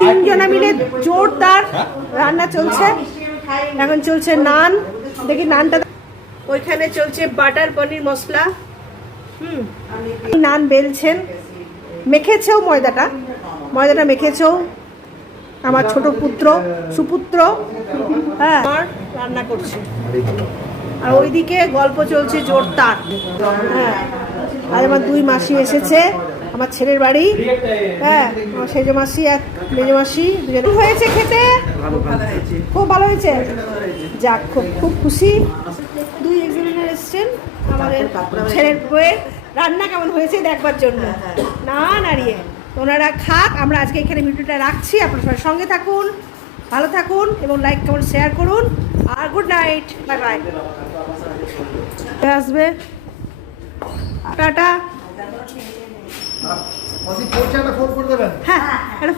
তিনজনা মিলে জোরদার রান্না চলছে। এখন চলছে নান, দেখি নানটা। ওইখানে চলছে বাটার পনির মশলা। নান বেলছেন, মেখেছেও ময়দাটা মেখেছেও আমার ছোট পুত্র সুপুত্র। হ্যাঁ, রান্না করছে, আর ওইদিকে গল্প চলছে জোরদার। হ্যাঁ, আর আমার দুই মাসি এসেছে আমার ছেলের বাড়ি। হ্যাঁ, আমার সেজো মাসি এক মেজো মাসি হয়েছে খেতে, খুব ভালো হয়েছে। যাক, খুব খুশি। দুই এক্সিবিশনার এসছেন আমাদের ছেলের বইয়ের রান্না কেমন হয়েছে দেখবার জন্য। না নাড়িয়ে ওনারা খাক, আমরা আজকে এখানে ভিডিওটা রাখছি। আপনারা সবাই সঙ্গে থাকুন, ভালো থাকুন এবং লাইক কমেন্ট শেয়ার করুন। আর গুড নাইট, বাই বাই। আসবে, টাটা। হ্যাঁ, এটা